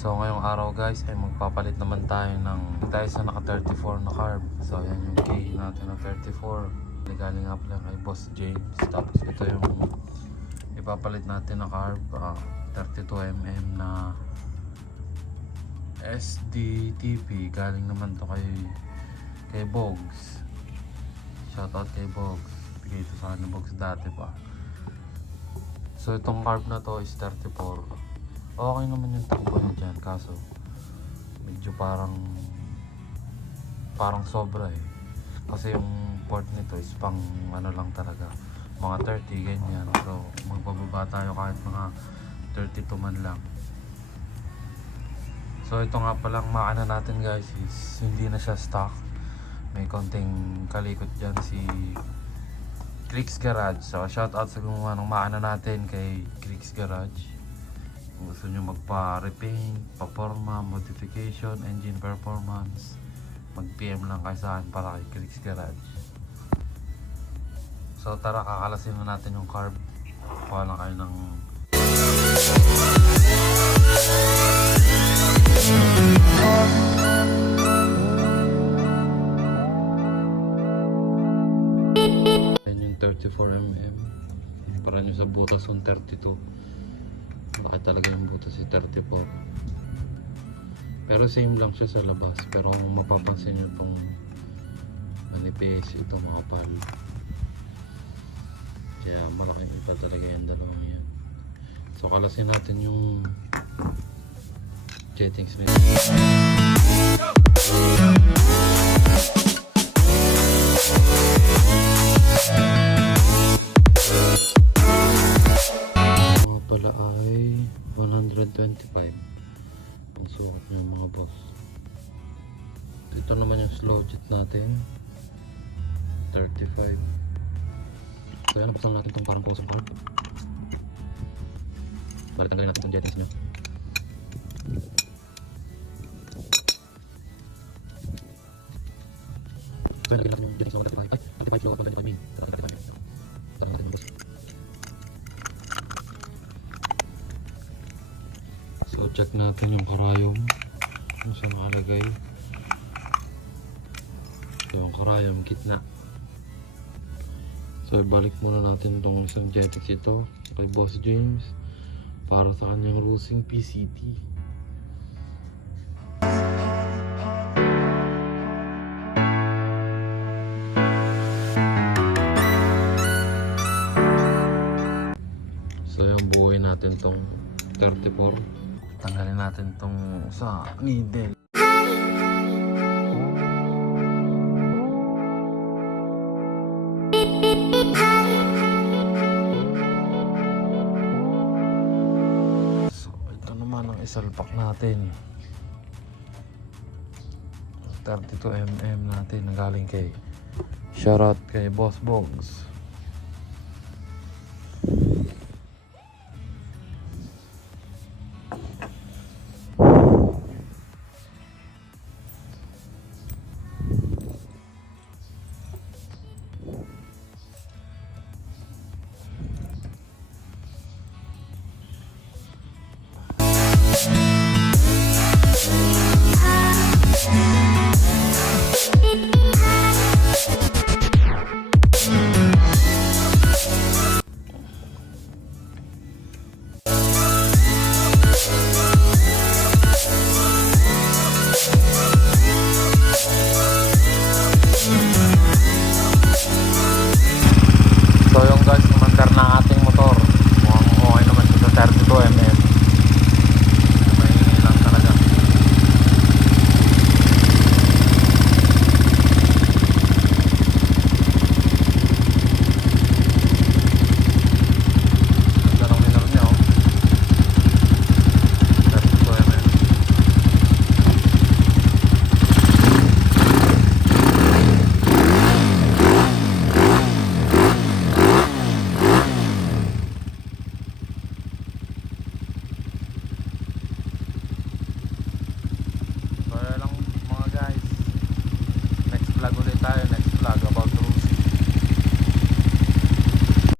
So ngayong araw guys ay magpapalit naman tayo sa naka 34 na carb. So ayan yung key natin na 34. Galing nga pala kay Boss James. Tapos ito yung ipapalit natin na carb, 32mm na SDTP. Galing naman to kay Bogs. Shoutout kay Bogs. Bigay ito sa akin Bogs dati pa. So itong carb na to is 34. Okay naman yung takbo niya dyan, kaso medyo parang sobra eh. Kasi yung port nito is pang ano lang talaga, mga 30 ganyan. So magbababa tayo kahit mga 32 man lang. So ito nga palang makina natin guys is hindi na siya stock. May konting kalikot dyan si Clicks Garage. So shoutout sa gumawa ng makina natin kay Clicks Garage. Kung gusto nyo magpa-repaint, pa-forma, modification, engine performance, mag-PM lang kayo sa akin para kay Clicks Garage. So tara, kakalasin na natin yung carb. Kuha lang kayo ng ayan yung 34mm para nyo sa butas yung 32. Bakit talaga yung butas si 34. Pero same lang siya sa labas. Pero kung mapapansin nyo itong manipis, ito makapal. Kaya malaking ipa talaga yung dalawang yan. So kalasin natin yung jettings nito. Pala ay 125 ang sukat ng mga boss. Ito naman yung slow jet natin 35. So yan, nabuksan natin itong parang posong carb. Balik tanggalin natin itong jettings nya. So yan, lagyan natin yung jettings na 135. Ay, 35 slow at 125 main. Tara natin natin ang boss. So check natin yung karayom kung saan nakalagay. So yung karayom gitna. So ibalik muna natin itong isang jetix ito kay Boss James para sa kanyang Rusing PCT. So yung buuin natin itong 34. Tanggalin natin itong sa needle. So ito naman ang isalpak natin. 32mm natin na galing kay shoutout kay Boss Bogs.